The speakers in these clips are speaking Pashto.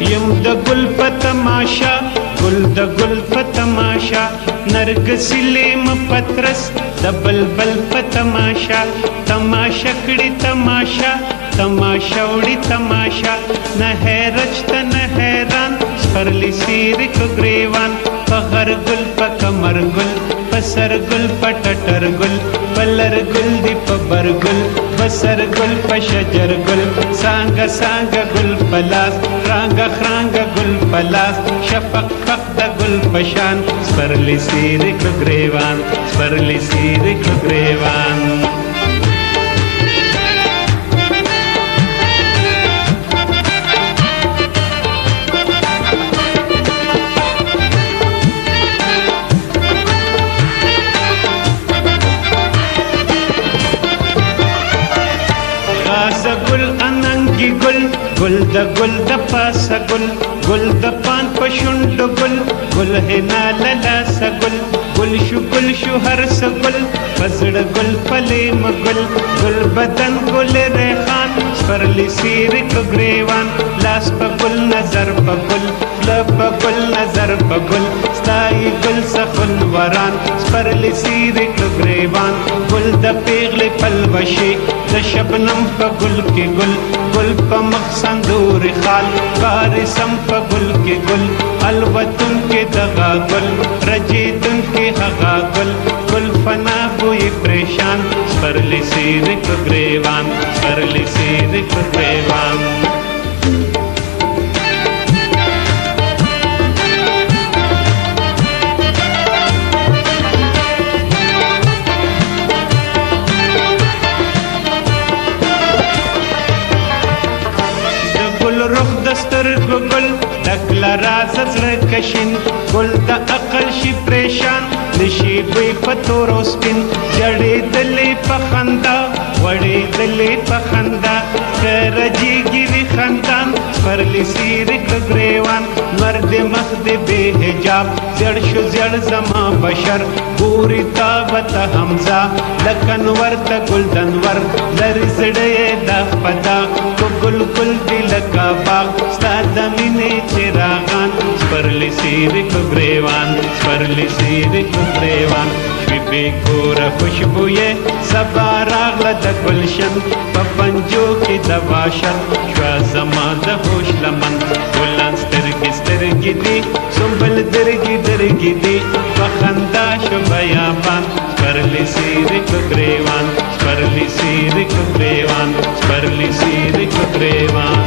یم د ګل په تماشا ګل د ګل په تماشا نرګسي لیم پترس د بلبل په تماشا تماشا کړي تماشا تماشا وړي تماشا نه هرچ ته نه حیران سپرلی سیر کو گریوان په هر ګل په کمر ګل په سر ګل په ټټر ګل په لر ګل دی په بر ګل په سر ګل په شجر ګل سانګه سانګه ګل په لاس رانګه خرانګه ګل په لاس شفق فق د ګل په شان سپرلی سیر کو گریوان سپرلی سیر کو گریوان گل اننگی گل گل د گل د پاس گل گل د پان پشند گل گل هنا للاس گل گل شو هر سگل پزړ گل پلیم گل گل بدن گل ریحان سپرلی سیر کو گریوان لاس په گل نظر په گل لب په گل نظر په گل ستای گل سخن وران سپرلی سیر کو گریوان گل د پیغلی پلوشي د شبنم په گل کې گل گل په مخ سندور خال بارسم په گل کې گل الوتن کې دغا گل رجیدن کې هغا گل گل فنا بوئی پریشان سپرلی سیر کو گریوان سپرلی سیر کو گریوان رخ دستر گل دکل راز زړه کشین گل د عقل شي پریشان نشي بوی پتور او سپین جړې دلې په خندا وړې دلې په خندا کرجیږي وی خندان سپرلی سیر کو گریوان مرد مخ دې بے حجاب زړ شو زړ زما بشر پوری تابت حمزه لکن ورته ګلدنور لری زړې د پدا کو گل گل دی لکا باغ ستاد مینې چراغان سپرلی سیر کو گریوان سپرلی سیر کو گریوان بی کور خوشبوئے سبا راغله د گلشن په پنجو کې د واشن شوا زما د هوش لمن ګلان سترګې سترګې دي سنبل درګې درګې دي په خندا شو بیابان سپرلی سیر کو گریوان سپرلی سیر کو گریوان سپرلی سیر کو گریوان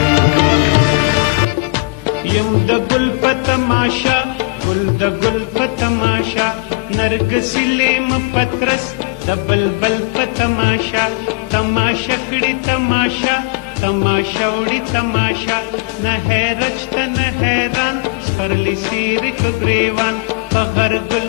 یم د ګل په تماشا ګل د ګل په تماشا نرګسي لیم پترس د بلبل په تماشا تماشا کړي تماشا تماشا وړي تماشا نه هرچ ته نه حیران سپرلی سیر کو گریوان په هر ګل